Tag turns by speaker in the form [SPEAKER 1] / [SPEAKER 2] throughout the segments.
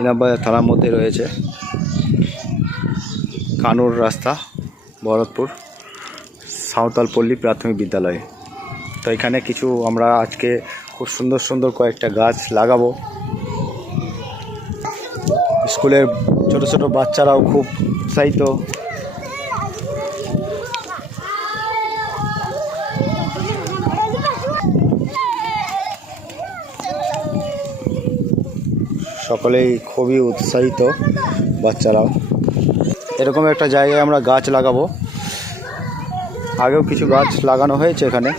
[SPEAKER 1] ইনামবাজার থানার মধ্যে রয়েছে কানুর রাস্তা, ভরতপুর সাঁওতাল পল্লী প্রাথমিক বিদ্যালয়। তো এখানে কিছু আমরা আজকে খুব সুন্দর সুন্দর কয়েকটা গাছ লাগাবো। স্কুলের ছোট ছোট বাচ্চারাও খুব উৎসাহিত। সকলেই খুবই উৎসাহিত বাচ্চারাও। এরকম একটা জায়গায় আমরা গাছ লাগাবো। আগেও কিছু গাছ লাগানো হয়েছে এখানে।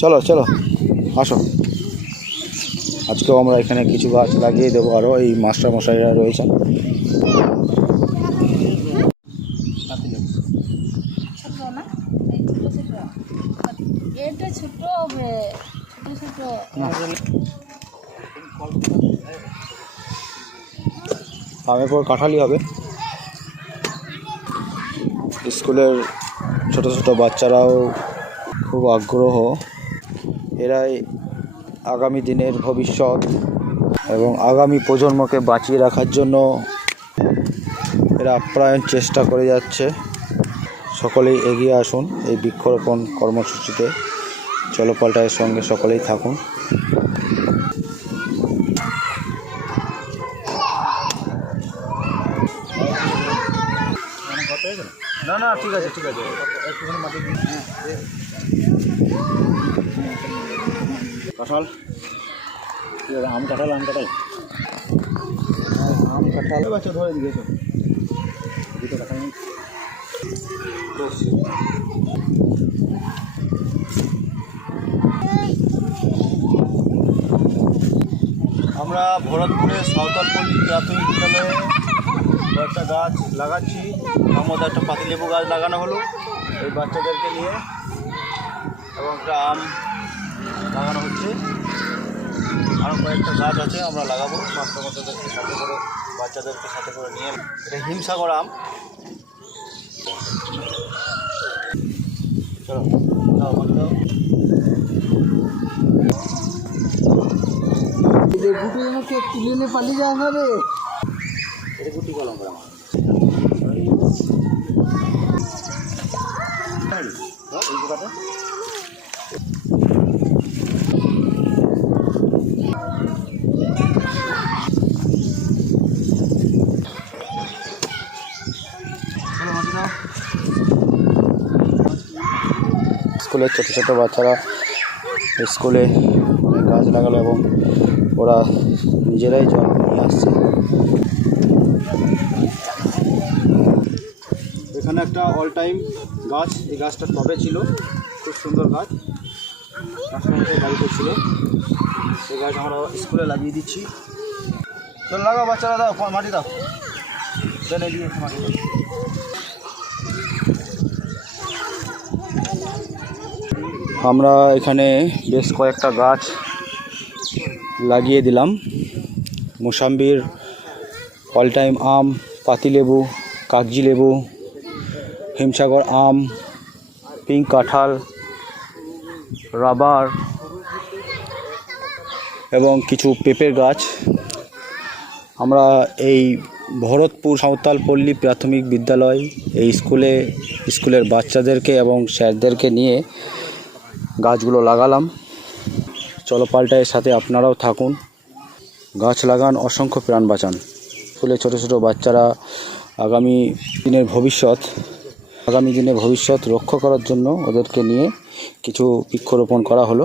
[SPEAKER 1] চলো চলো আসো। আজকেও আমরা এখানে কিছু গাছ লাগিয়ে দেবো আরও এই মাস্টারমশাইরা রয়েছেন।
[SPEAKER 2] ছোট ছোট
[SPEAKER 1] আমের পর কাঁঠালি হবে। স্কুলের ছোট ছোট বাচ্চারাও খুব আগ্রহ। এরাই আগামী দিনের ভবিষ্যৎ এবং আগামী প্রজন্মকে বাঁচিয়ে রাখার জন্য এরা আপ্রায়ণ চেষ্টা করে যাচ্ছে। সকলেই এগিয়ে আসুন এই বৃক্ষরোপণ কর্মসূচিতে। চলপাল্টায়ের সঙ্গে সকলেই থাকুন। না না, ঠিক আছে ঠিক আছে। একটুখানি ঠিক আছে, আম কাঁঠাল আম কাঁঠাল। আম কাঁঠাল। বাচ্চা ধরে দিয়েছ দুটো আমরা ভরতপুরের সাঁওতালপল্লী প্রাথমিক বিদ্যালয়ে কয়েকটা গাছ লাগাচ্ছি। তার মধ্যে একটা পাতিলেবু গাছ লাগানো হলো এই বাচ্চাদেরকে নিয়ে। এবং একটা আম লাগানো হচ্ছে। আরও কয়েকটা গাছ আছে, আমরা লাগাবো। মাস্টারমশাইদেরকে সাথে করে, বাচ্চাদেরকে সাথে করে নিয়ে এটা হিমসাগর আম। চলো দাও
[SPEAKER 3] তুলে নিয়ে পালিয়ে যাওয়া হবে।
[SPEAKER 1] স্কুলের ছোটো ছোটো বাচ্চারা স্কুলে গাছ লাগালো এবং ওরা নিজেরাই জল নিয়ে আসছে। এখানে একটা অল টাইম গাছ, এই গাছটা টবে ছিল, খুব সুন্দর গাছ। ছিল। গাছ আমরা স্কুলে লাগিয়ে দিচ্ছি। চল, লাগাও, বাচ্চারা, দাও মাটি দাও। মাটি আমরা এখানে বেশ কয়েকটা গাছ লাগিয়ে দিলাম। মোসাম্বির অল টাইম আম পাতিলেবু কাগজি লেবু, হিমসাগর আম, পিঙ্ক কাঁঠাল, রাবার এবং কিছু পেঁপের গাছ। আমরা এই ভরতপুর সাঁওতাল পল্লী প্রাথমিক বিদ্যালয়, এই স্কুলে স্কুলের বাচ্চাদেরকে এবং স্যারদেরকে নিয়ে গাছগুলো লাগালাম। চলো সাথে আপনারাও থাকুন। গাছ লাগান, অসংখ্য প্রাণ বাঁচান। স্কুলে ছোটো ছোটো বাচ্চারা আগামী দিনের ভবিষ্যৎ, আগামী দিনের ভবিষ্যৎ রক্ষা করার জন্য ওদেরকে নিয়ে কিছু বৃক্ষরোপণ করা হলো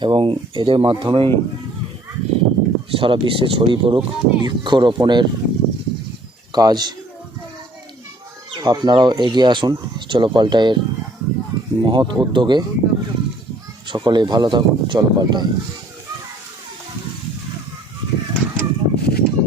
[SPEAKER 1] এবং এদের মাধ্যমেই সারা বিশ্বে ছড়িয়ে পড়ুক বৃক্ষরোপণের কাজ। আপনারাও এগিয়ে আসুন চলো পাল্টায়ের মহৎ উদ্যোগে। সকলেই ভালো থাকুন চলো পাল্টায়